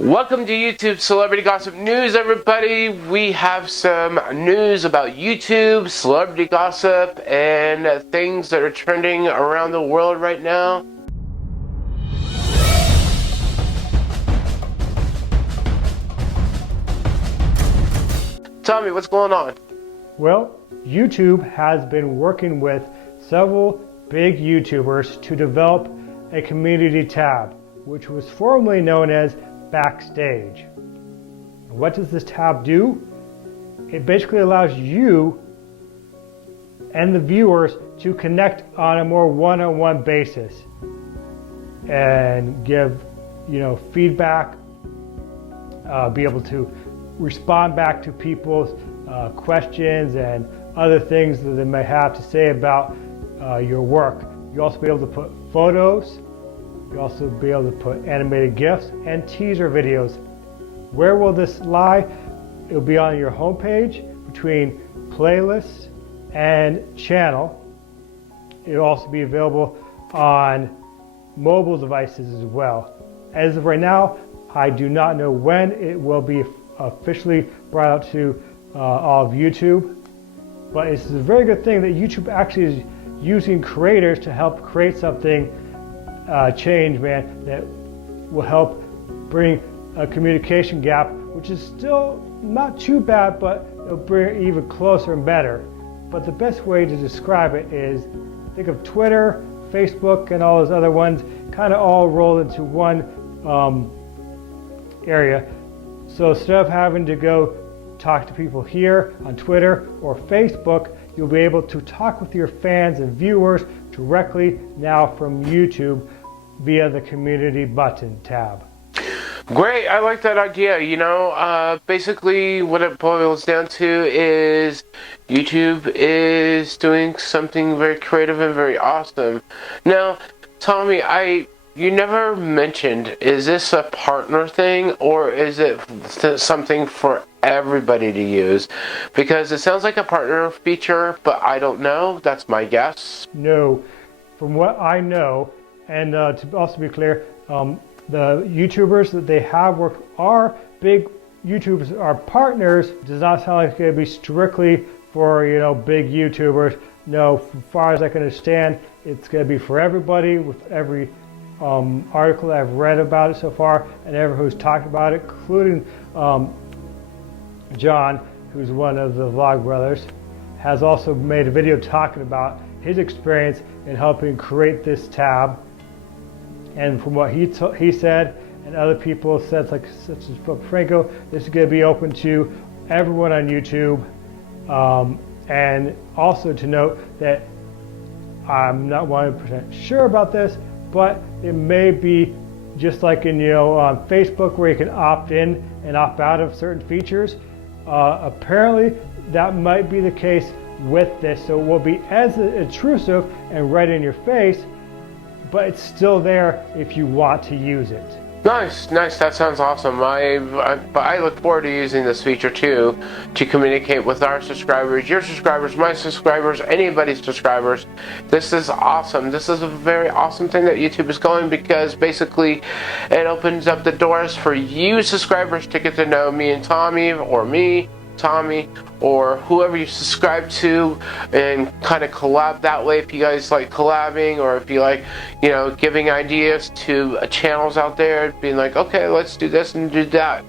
Welcome to YouTube Celebrity Gossip News, everybody. We have some news about YouTube, celebrity gossip, and things that are trending around the world right now. Tell me, what's going on? Well, YouTube has been working with several big YouTubers to develop a community tab, which was formerly known as Backstage. What does this tab do? It basically allows you and the viewers to connect on a more one-on-one basis and give, feedback, be able to respond back to people's questions and other things that they may have to say about your work. You'll also be able to put photos. You'll also be able to put animated GIFs and teaser videos. Where will this lie? It'll be on your homepage between playlists and channel. It'll also be available on mobile devices as well. As of right now, I do not know when it will be officially brought out to all of YouTube, but it's a very good thing that YouTube actually is using creators to help create something change, man, that will help bring a communication gap, which is still not too bad, but it'll bring it even closer and better. But the best way to describe it is, think of Twitter, Facebook, and all those other ones kind of all rolled into one area. So instead of having to go talk to people here on Twitter or Facebook, you'll be able to talk with your fans and viewers directly now from YouTube via the community button tab. Great, I like that idea. Basically what it boils down to is YouTube is doing something very creative and very awesome. Now, Tommy, you never mentioned, is this a partner thing or is it something for everybody to use? Because it sounds like a partner feature, but I don't know. That's my guess. No, from what I know, and to also be clear, the YouTubers that they have worked are big YouTubers, are partners. It does not sound like it's going to be strictly for big YouTubers. No, as far as I can understand, it's going to be for everybody with every article that I've read about it so far, and everyone who's talked about it, including John, who's one of the Vlog Brothers, has also made a video talking about his experience in helping create this tab. And from what he said, and other people said, such as Franco, this is going to be open to everyone on YouTube. And also to note that I'm not 100% sure about this, but it may be just like in on Facebook where you can opt in and opt out of certain features. Apparently that might be the case with this, so it will be as intrusive and right in your face, but it's still there if you want to use it. Nice. That sounds awesome. I look forward to using this feature too, to communicate with our subscribers, your subscribers, my subscribers, anybody's subscribers. This is awesome. This is a very awesome thing that YouTube is going, because basically it opens up the doors for you subscribers to get to know me and Tommy, or me, Tommy, or whoever you subscribe to, and kind of collab that way if you guys like collabing, or if you like giving ideas to channels out there, being like, okay, let's do this and do that,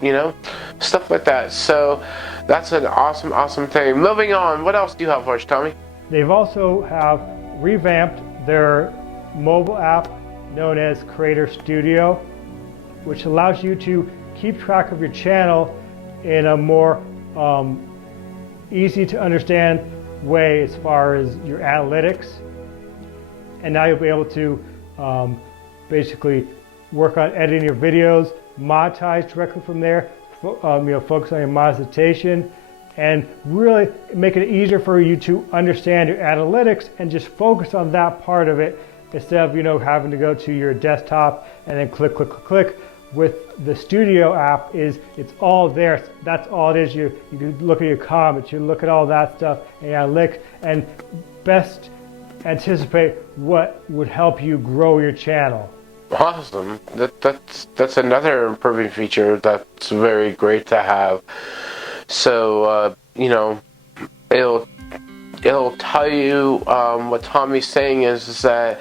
stuff like that. So that's an awesome thing. Moving on, what else do you have for us, Tommy? They've also have revamped their mobile app known as Creator Studio, which allows you to keep track of your channel in a more easy to understand way as far as your analytics. And now you'll be able to basically work on editing your videos, monetize directly from there, focus on your monetization, and really make it easier for you to understand your analytics and just focus on that part of it, instead of having to go to your desktop and then click. With the Studio app, it's all there. That's all it is. You can look at your comments, you look at all that stuff, and best anticipate what would help you grow your channel. Awesome. That's another improving feature that's very great to have. So it'll tell you what Tommy's saying is that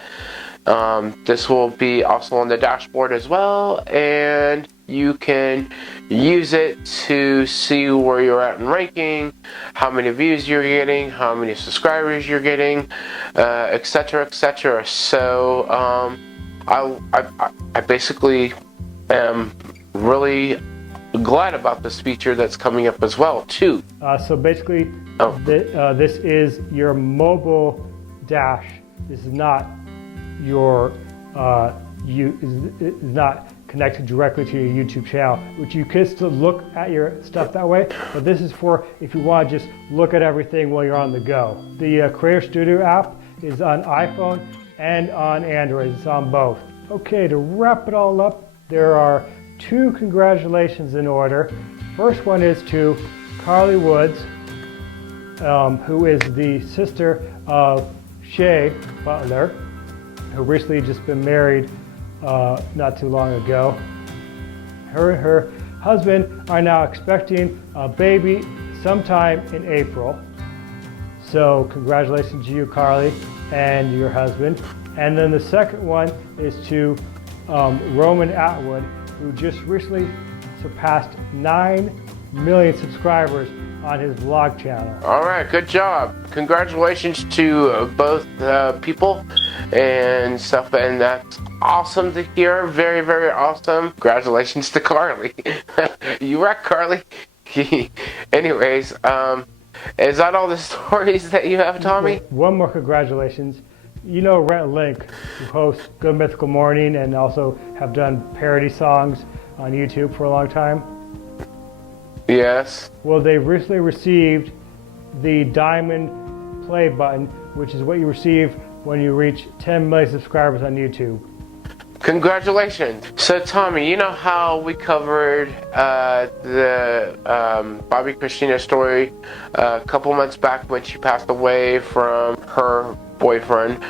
this will be also on the dashboard as well, and you can use it to see where you're at in ranking, how many views you're getting, how many subscribers you're getting, etc., etc. So I basically am really glad about this feature that's coming up as well too. So basically, this is your mobile dash. This is not your is not connected directly to your YouTube channel, which you could still look at your stuff that way, but this is for if you want to just look at everything while you're on the go. The Creator Studio app is on iPhone and on Android. It's on both. Okay, to wrap it all up, there are 2 congratulations in order. First one is to Carly Woods, who is the sister of Shay Butler, who recently just been married not too long ago. Her and her husband are now expecting a baby sometime in April. So congratulations to you, Carly, and your husband. And then the second one is to Roman Atwood, who just recently surpassed 9 million subscribers on his vlog channel. All right, good job. Congratulations to both people and stuff, and that's awesome to hear. Very, very awesome. Congratulations to Carly. You rock, Carly. Anyways, is that all the stories that you have, Tommy? One more congratulations. You know Rent Link, who hosts Good Mythical Morning and also have done parody songs on YouTube for a long time? Yes. Well, they recently received the Diamond Play button, which is what you receive when you reach 10 million subscribers on YouTube. Congratulations. So Tommy, you know how we covered the Bobby Christina story a couple months back when she passed away from her boyfriend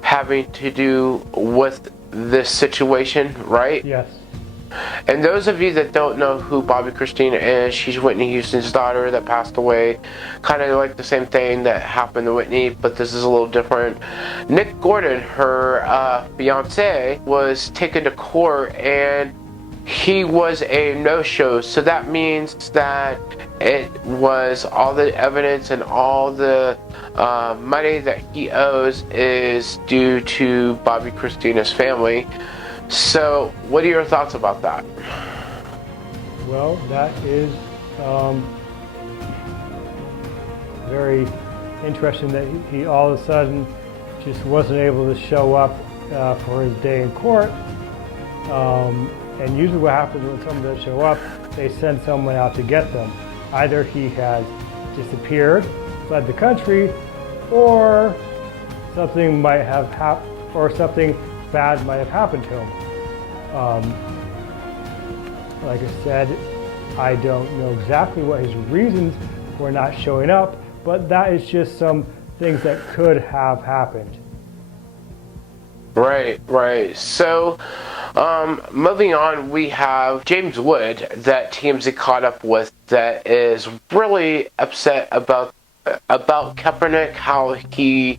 having to do with this situation, right? Yes. And those of you that don't know who Bobby Christina is, she's Whitney Houston's daughter that passed away. Kind of like the same thing that happened to Whitney, but this is a little different. Nick Gordon, her fiance, was taken to court and he was a no-show. So that means that it was all the evidence and all the money that he owes is due to Bobby Christina's family. So, what are your thoughts about that? Well, that is very interesting that he all of a sudden just wasn't able to show up for his day in court. And usually what happens when someone doesn't show up, they send someone out to get them. Either he has disappeared, fled the country, or something might have happened, or something bad might have happened to him. Like I said, I don't know exactly what his reasons for not showing up, but that is just some things that could have happened. Right, right. So, moving on, we have James Wood that TMZ caught up with that is really upset about Kaepernick, how he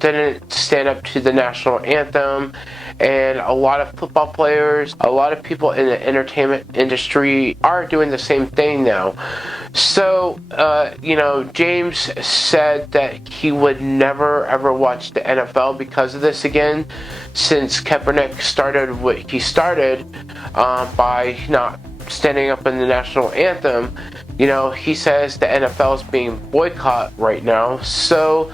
didn't stand up to the national anthem, and a lot of football players, a lot of people in the entertainment industry are doing the same thing now. So, James said that he would never ever watch the NFL because of this again, since Kaepernick started what he started by not standing up in the national anthem. He says the NFL is being boycotted right now. So,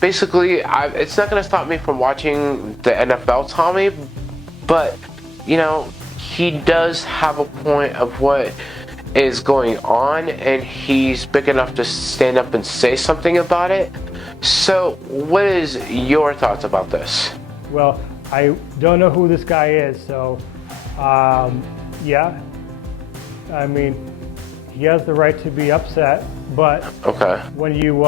basically, it's not going to stop me from watching the NFL, Tommy, but, he does have a point of what is going on, and he's big enough to stand up and say something about it. So, what is your thoughts about this? Well, I don't know who this guy is, so, yeah. I mean, he has the right to be upset, but okay. When you,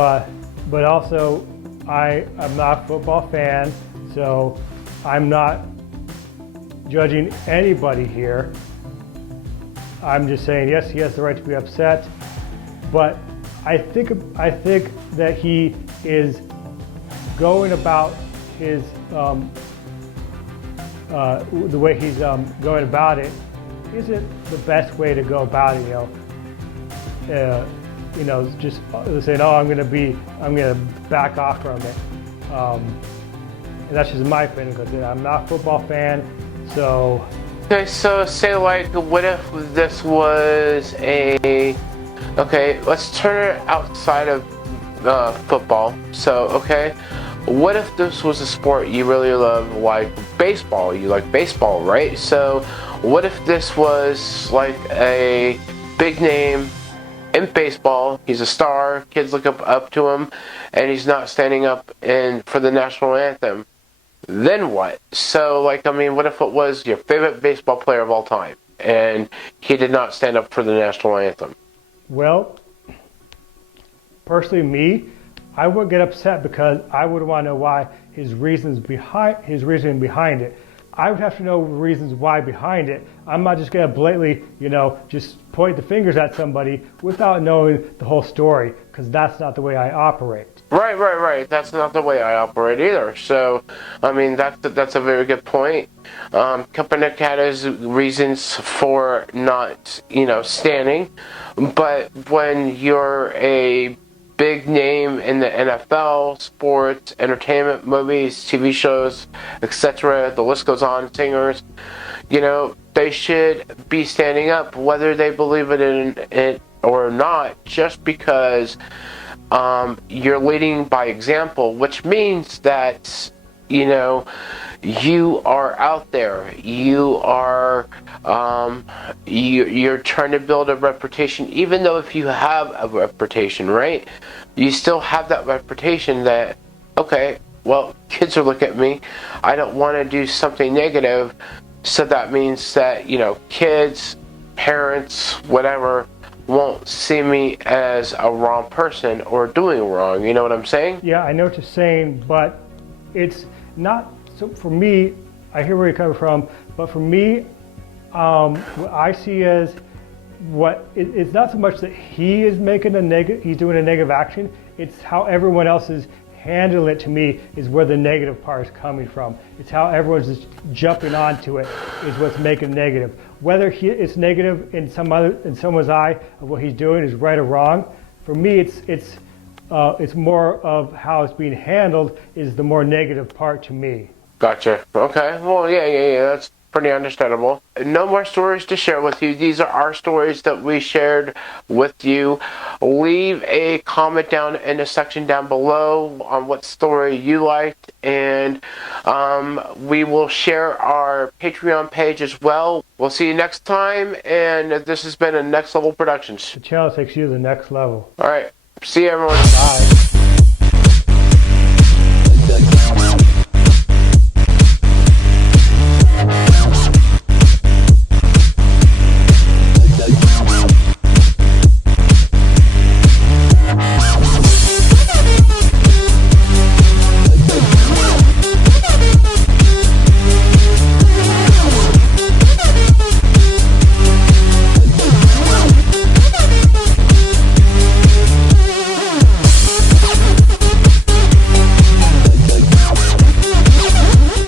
but also, I'm not a football fan, so I'm not judging anybody here. I'm just saying, yes, he has the right to be upset, but I think that he is going about his the way he's going about it isn't the best way to go about it. Just saying, oh, I'm gonna back off from it. And that's just my opinion, because I'm not a football fan, so. Okay, so say like, what if this was okay, let's turn it outside of football. So, okay, what if this was a sport you really love, like baseball? You like baseball, right? So, what if this was like a big name in baseball? He's a star, kids look up to him, and he's not standing up for the national anthem. Then what? So, like, I mean, what if it was your favorite baseball player of all time, and he did not stand up for the national anthem? Well, personally, me, I would get upset, because I would want to know why his reasoning behind it. I would have to know reasons why behind it. I'm not just going to blatantly, just point the fingers at somebody without knowing the whole story, because that's not the way I operate. Right. That's not the way I operate either. So, I mean, that's a very good point. Kaepernick had his reasons for not, standing, but when you're a big name in the NFL, sports, entertainment, movies, TV shows, etc., the list goes on, singers, they should be standing up, whether they believe in it or not, just because you're leading by example, which means that, you are out there. You are, you're trying to build a reputation, even though if you have a reputation, right? You still have that reputation that, okay, well, kids are looking at me. I don't want to do something negative. So that means that, kids, parents, whatever, won't see me as a wrong person or doing wrong. You know what I'm saying? Yeah, I know what you're saying, but it's not. So for me, I hear where you're coming from, but for me, what I see as it's not so much that he is he's doing a negative action. It's how everyone else is handling it. To me, is where the negative part is coming from. It's how everyone's just jumping onto it is what's making it negative. Whether it's negative in someone's eye of what he's doing is right or wrong. For me, it's more of how it's being handled is the more negative part to me. Gotcha. Okay. Well, yeah. That's pretty understandable. No more stories to share with you. These are our stories that we shared with you. Leave a comment down in the section down below on what story you liked, and we will share our Patreon page as well. We'll see you next time, and this has been a Next Level Productions. The channel takes you to the next level. All right. See you, everyone. Bye.